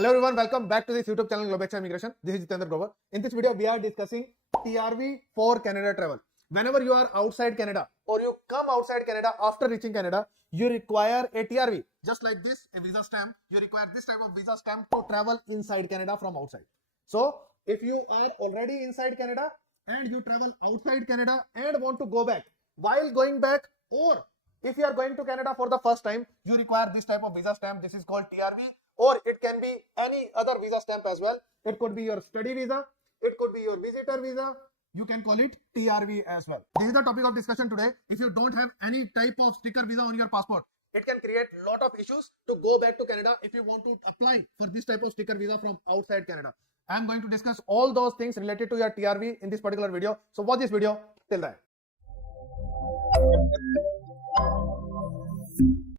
Hello everyone, welcome back to this YouTube channel Global Immigration. This is Jitendra Grover. In this video, we are discussing TRV for Canada travel. Whenever you are outside Canada or you come outside Canada after reaching Canada, you require a TRV. Just like this, a visa stamp. You require this type of visa stamp to travel inside Canada from outside. So, if you are already inside Canada and you travel outside Canada and want to go back, while going back, or if you are going to Canada for the first time, you require this type of visa stamp. This is called TRV, or it can be any other visa stamp as well. It could be your study visa, it could be your visitor visa. You can call it TRV as well. This is the topic of discussion today. If you don't have any type of sticker visa on your passport, it can create a lot of issues to go back to Canada if you want to apply for this type of sticker visa from outside Canada. I am going to discuss all those things related to your TRV in this particular video. So watch this video till then.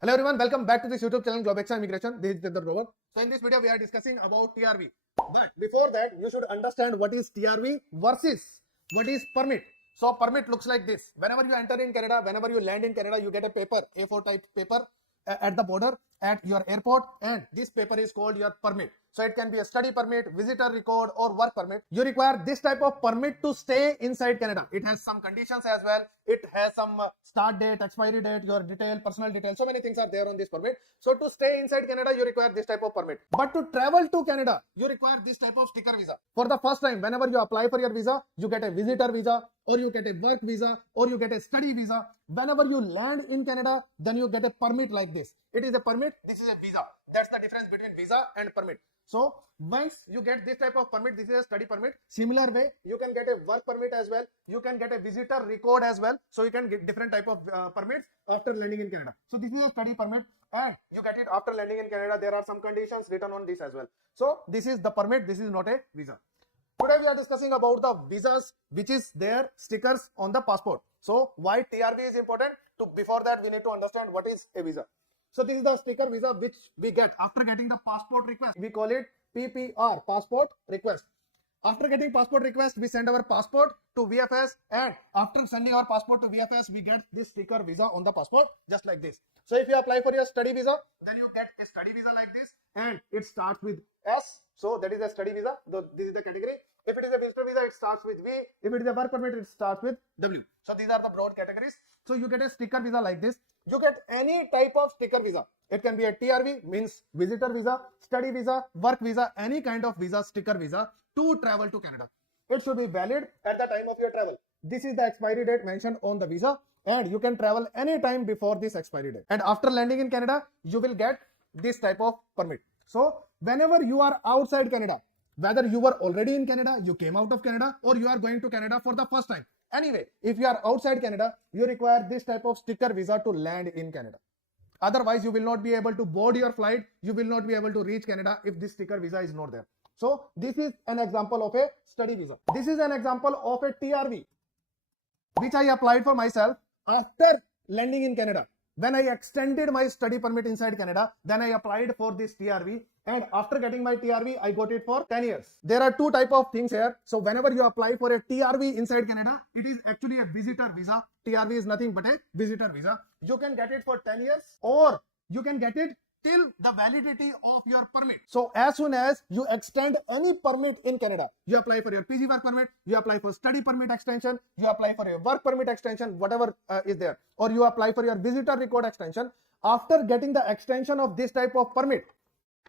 Hello everyone, welcome back to this YouTube channel Global Immigration. This is Jitendra Grover. So in this video we are discussing about TRV. But before that, you should understand what is TRV versus what is permit. So permit looks like this. Whenever you enter in Canada, whenever you land in Canada, you get a paper, A4 type paper at the border at your airport, and this paper is called your permit. So it can be a study permit, visitor record, or work permit. You require this type of permit to stay inside Canada. It has some conditions as well. It has some start date, expiry date, your detail, personal detail. So many things are there on this permit. So to stay inside Canada, you require this type of permit. But to travel to Canada, you require this type of sticker visa. For the first time, whenever you apply for your visa, you get a visitor visa, or you get a work visa, or you get a study visa. Whenever you land in Canada, then you get a permit like this. It is a permit, this is a visa. That's the difference between visa and permit. So once you get this type of permit, this is a study permit. Similar way, you can get a work permit as well. You can get a visitor record as well. So you can get different type of permits after landing in Canada. So this is a study permit and you get it after landing in Canada. There are some conditions written on this as well. So this is the permit. This is not a visa. Today we are discussing about the visas, which is their stickers on the passport. So why TRV is important? Before that, we need to understand what is a visa. So this is the sticker visa which we get after getting the passport request. We call it PPR, passport request. After getting passport request, we send our passport to VFS, and after sending our passport to VFS, we get this sticker visa on the passport just like this. So if you apply for your study visa, then you get a study visa like this, and it starts with S. So that is a study visa. This is the category. If it is a visitor visa, it starts with V. If it is a work permit, it starts with W. So these are the broad categories. So you get a sticker visa like this. You get any type of sticker visa. It can be a TRV, means visitor visa, study visa, work visa, any kind of visa, sticker visa to travel to Canada. It should be valid at the time of your travel. This is the expiry date mentioned on the visa, and you can travel any time before this expiry date. And after landing in Canada, you will get this type of permit. So whenever you are outside Canada, whether you were already in Canada, you came out of Canada, or you are going to Canada for the first time. Anyway, if you are outside Canada, you require this type of sticker visa to land in Canada. Otherwise, you will not be able to board your flight. You will not be able to reach Canada if this sticker visa is not there. So this is an example of a study visa. This is an example of a TRV, which I applied for myself after landing in Canada. When I extended my study permit inside Canada, then I applied for this TRV, and after getting my TRV, I got it for 10 years. There are two type of things here. So whenever you apply for a TRV inside Canada, it is actually a visitor visa. TRV is nothing but a visitor visa. You can get it for 10 years, or you can get it till the validity of your permit. So as soon as you extend any permit in Canada, you apply for your PG work permit, you apply for study permit extension, you apply for your work permit extension, whatever is there, or you apply for your visitor record extension. After getting the extension of this type of permit,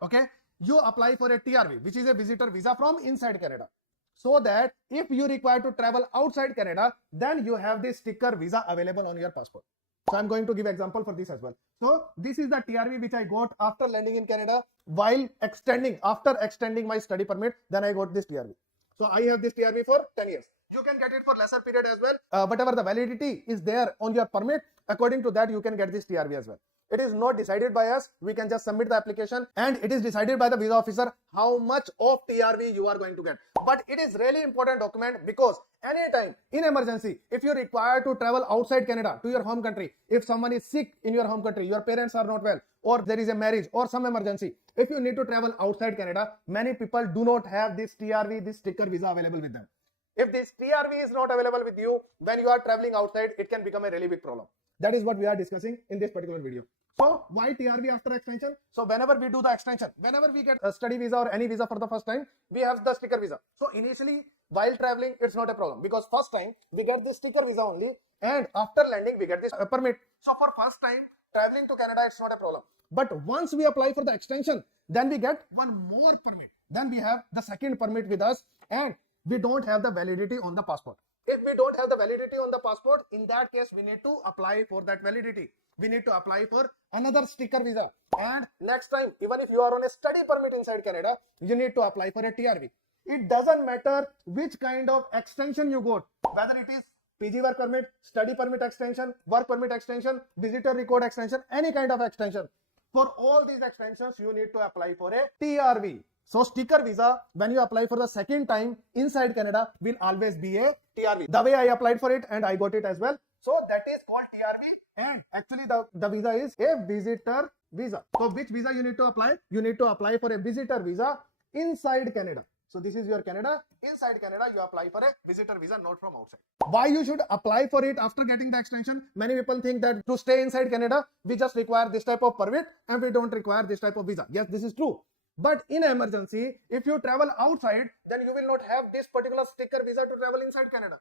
okay, you apply for a TRV, which is a visitor visa from inside Canada. So that if you require to travel outside Canada, then you have this sticker visa available on your passport. So I'm going to give example for this as well. So this is the TRV which I got after landing in Canada while after extending my study permit, then I got this TRV. So I have this TRV for 10 years. You can get it for lesser period as well. Whatever the validity is there on your permit, according to that you can get this TRV as well. It is not decided by us. We can just submit the application, and it is decided by the visa officer how much of TRV you are going to get. But it is really important document, because anytime in emergency, if you require to travel outside Canada to your home country, if someone is sick in your home country, your parents are not well, or there is a marriage or some emergency, if you need to travel outside Canada, many people do not have this TRV, this sticker visa available with them. If this TRV is not available with you when you are traveling outside, it can become a really big problem. That is what we are discussing in this particular video. So why TRV after extension? So whenever we do the extension, whenever we get a study visa or any visa for the first time, we have the sticker visa. So initially while traveling, it's not a problem because first time we get this sticker visa only, and after landing we get this permit. So for first time traveling to Canada, it's not a problem. But once we apply for the extension, then we get one more permit. Then we have the second permit with us, and we don't have the validity on the passport. If we don't have the validity on the passport, in that case, we need to apply for that validity. We need to apply for another sticker visa. And next time, even if you are on a study permit inside Canada, you need to apply for a TRV. It doesn't matter which kind of extension you got, whether it is PG work permit, study permit extension, work permit extension, visitor record extension, any kind of extension. For all these extensions, you need to apply for a TRV. So sticker visa, when you apply for the second time inside Canada, will always be a TRV. The way I applied for it and I got it as well. So that is called TRV, and actually the visa is a visitor visa. So which visa you need to apply? You need to apply for a visitor visa inside Canada. So this is your Canada. Inside Canada, you apply for a visitor visa, not from outside. Why you should apply for it after getting the extension? Many people think that to stay inside Canada, we just require this type of permit and we don't require this type of visa. Yes, this is true. But in emergency, if you travel outside, then you will not have this particular sticker visa to travel inside Canada.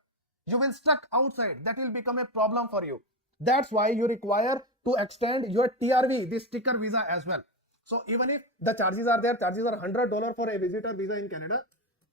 You will stuck outside. That will become a problem for you. That's why you require to extend your TRV, this sticker visa as well. So even if the charges are there, charges are $100 for a visitor visa in Canada,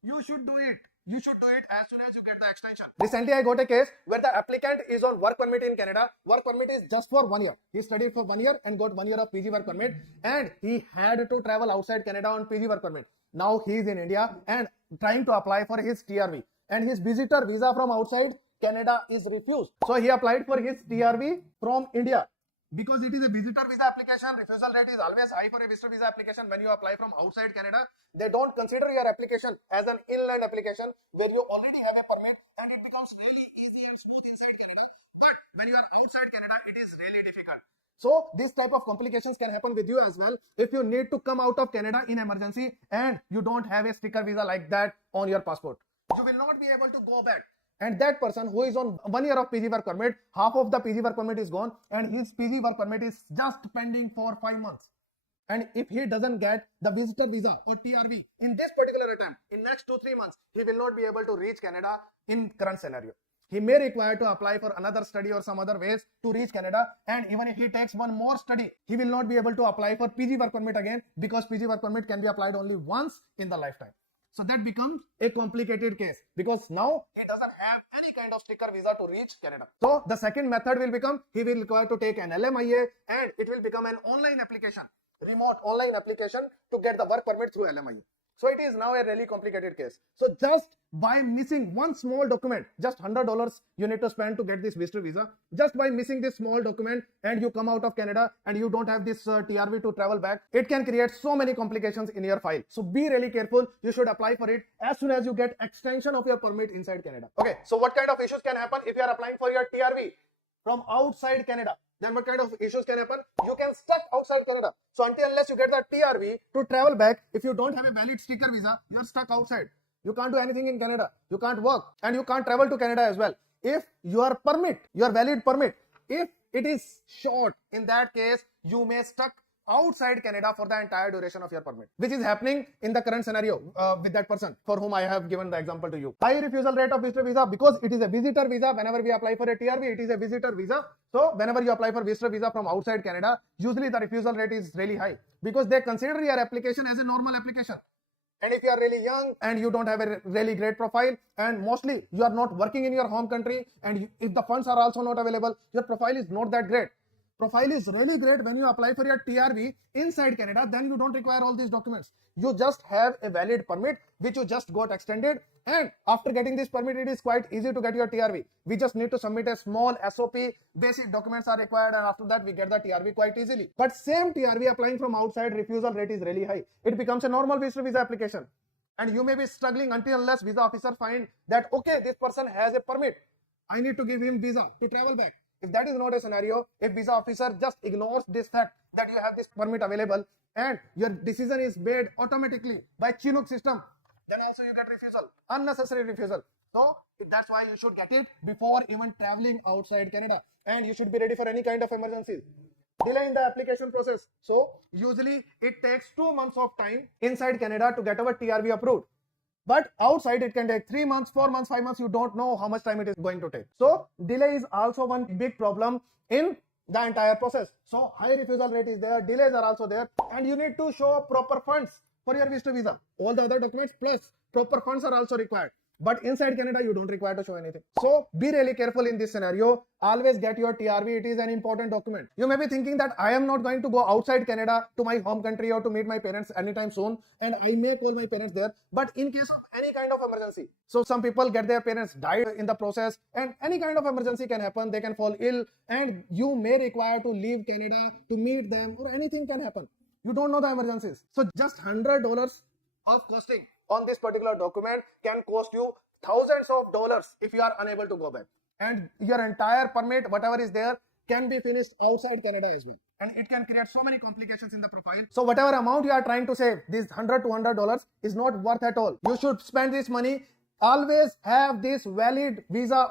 you should do it. You should do it as soon as you get the extension. Recently, I got a case where the applicant is on work permit in Canada. Work permit is just for 1 year. He studied for 1 year and got 1 year of PG work permit, and he had to travel outside Canada on PG work permit. Now he is in India and trying to apply for his TRV, and his visitor visa from outside Canada is refused. So he applied for his TRV from India. Because it is a visitor visa application, refusal rate is always high for a visitor visa application. When you apply from outside Canada, they don't consider your application as an inland application where you already have a permit, and it becomes really easy and smooth inside Canada. But when you are outside Canada, it is really difficult. So this type of complications can happen with you as well if you need to come out of Canada in emergency and you don't have a sticker visa like that on your passport. You will not be able to go back. And that person who is on 1 year of PG work permit, half of the PG work permit is gone, and his PG work permit is just pending for 5 months. And if he doesn't get the visitor visa or TRV in this particular attempt, in next 2-3 months, he will not be able to reach Canada in current scenario. He may require to apply for another study or some other ways to reach Canada, and even if he takes one more study, he will not be able to apply for PG work permit again, because PG work permit can be applied only once in the lifetime. So that becomes a complicated case because now he doesn't have any kind of sticker visa to reach Canada. So the second method will become, he will require to take an LMIA, and it will become an online application, remote online application to get the work permit through LMIA. So it is now a really complicated case. So just by missing one small document, just $100 you need to spend to get this visitor visa. Just by missing this small document and you come out of Canada and you don't have this TRV to travel back, it can create so many complications in your file. So be really careful. You should apply for it as soon as you get extension of your permit inside Canada. Okay, so what kind of issues can happen if you are applying for your TRV from outside Canada? Then what kind of issues can happen? You can stuck outside Canada. So until unless you get the TRV to travel back, if you don't have a valid sticker visa, you're stuck outside. You can't do anything in Canada. You can't work and you can't travel to Canada as well. If your permit, your valid permit, if it is short, in that case, you may stuck outside Canada for the entire duration of your permit, which is happening in the current scenario with that person for whom I have given the example to you. High refusal rate of visitor visa because it is a visitor visa. Whenever we apply for a TRV, it is a visitor visa. So whenever you apply for visitor visa from outside Canada, usually the refusal rate is really high because they consider your application as a normal application. And if you are really young and you don't have a really great profile, and mostly you are not working in your home country, and if the funds are also not available, your profile is not that great. Profile is really great when you apply for your TRV inside Canada, then you don't require all these documents. You just have a valid permit which you just got extended, and after getting this permit, it is quite easy to get your TRV. We just need to submit a small SOP, basic documents are required, and after that we get the TRV quite easily. But same TRV applying from outside, refusal rate is really high. It becomes a normal visitor visa application, and you may be struggling until unless visa officer find that okay, this person has a permit, I need to give him visa to travel back. If that is not a scenario, if visa officer just ignores this fact that you have this permit available and your decision is made automatically by Chinook system, then also you get refusal, unnecessary refusal. So that's why you should get it before even traveling outside Canada, and you should be ready for any kind of emergencies. delay in the application process. So usually it takes 2 months of time inside Canada to get our TRV approved. But outside it can take 3 months, 4 months, 5 months. You don't know how much time it is going to take. So delay is also one big problem in the entire process. So high refusal rate is there, delays are also there, and you need to show proper funds for your visitor visa. All the other documents plus proper funds are also required. But inside Canada, you don't require to show anything. So be really careful in this scenario. Always get your TRV. It is an important document. You may be thinking that I am not going to go outside Canada to my home country or to meet my parents anytime soon, and I may call my parents there. But in case of any kind of emergency, so some people get their parents died in the process, and any kind of emergency can happen. They can fall ill, and you may require to leave Canada to meet them, or anything can happen. You don't know the emergencies. So just $100 of costing on this particular document can cost you thousands of dollars if you are unable to go back. And your entire permit, whatever is there, can be finished outside Canada as well. And it can create so many complications in the profile. So whatever amount you are trying to save, this $100 to $200 is not worth at all. You should spend this money. Always have this valid visa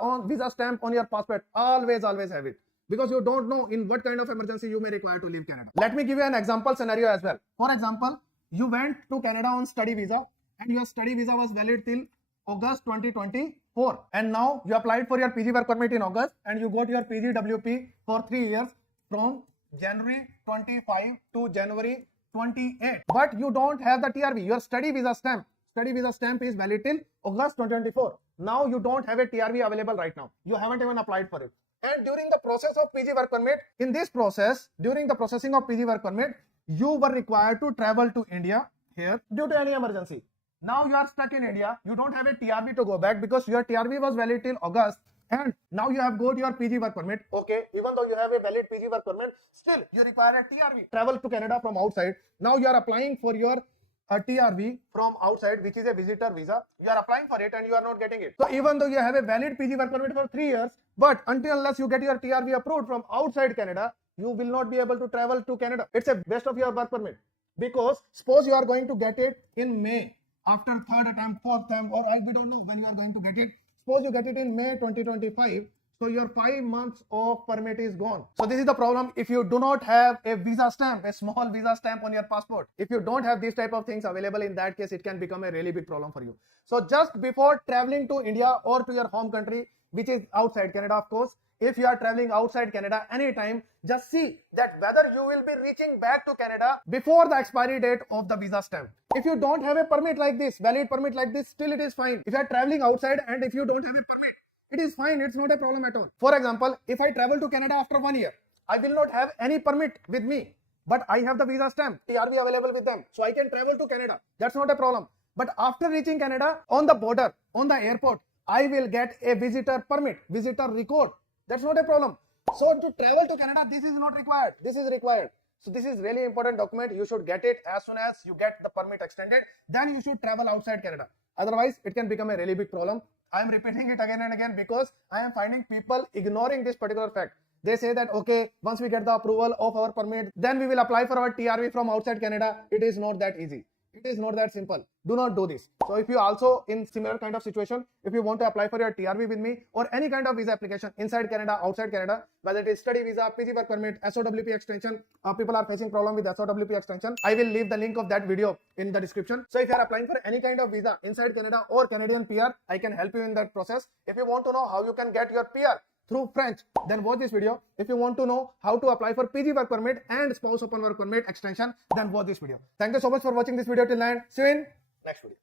stamp on your passport. Always have it. Because you don't know in what kind of emergency you may require to leave Canada. Let me give you an example scenario as well. For example, you went to Canada on study visa, and your study visa was valid till August 2024, and now you applied for your PG work permit in August, and you got your PGWP for 3 years from January 25 to January 28, but you don't have the TRV. Your study visa stamp is valid till August 2024. Now you don't have a TRV available right now. You haven't even applied for it. And during the process of PG work permit, in this process, during the processing of PG work permit, you were required to travel to India here due to any emergency. Now you are stuck in India. You don't have a TRV to go back because your TRV was valid till August, and now you have got your PG work permit. Okay, even though you have a valid PG work permit, still you require a TRV. Travel to Canada from outside. Now you are applying for your TRV from outside, which is a visitor visa. You are applying for it and you are not getting it. So even though you have a valid PG work permit for 3 years, but unless you get your TRV approved from outside Canada, you will not be able to travel to Canada. It's a waste of your work permit. Because suppose you are going to get it in May, after 3rd attempt, 4th attempt, or we don't know when you are going to get it. Suppose you get it in May 2025. So your 5 months of permit is gone. So this is the problem if you do not have a visa stamp, a small visa stamp on your passport. If you don't have these type of things available, in that case, it can become a really big problem for you. So just before traveling to India or to your home country, which is outside Canada, of course, if you are traveling outside Canada anytime, just see that whether you will be reaching back to Canada before the expiry date of the visa stamp. If you don't have a permit like this, valid permit like this, still it is fine. If you are traveling outside and if you don't have a permit, it is fine. It's not a problem at all. For example, if I travel to Canada after 1 year, I will not have any permit with me, but I have the visa stamp, TRV available with them. So I can travel to Canada. That's not a problem. But after reaching Canada, on the border, on the airport, I will get a visitor permit, visitor record. That's not a problem. So to travel to Canada, this is not required. This is required. So this is really important document. You should get it as soon as you get the permit extended. Then you should travel outside Canada. Otherwise, it can become a really big problem. I am repeating it again and again because I am finding people ignoring this particular fact. They say that, okay, once we get the approval of our permit, then we will apply for our TRV from outside Canada. It is not that easy. It is not that simple. Do not do this. So if you also in similar kind of situation, if you want to apply for your TRV with me or any kind of visa application inside Canada, outside Canada, whether it is study visa, PG work permit, SOWP extension, people are facing problem with SOWP extension. I will leave the link of that video in the description. So if you are applying for any kind of visa inside Canada or Canadian PR, I can help you in that process. If you want to know how you can get your PR through French, then watch this video. If you want to know how to apply for PG work permit and spouse open work permit extension, then watch this video. Thank you so much for watching this video till end. See you in next video.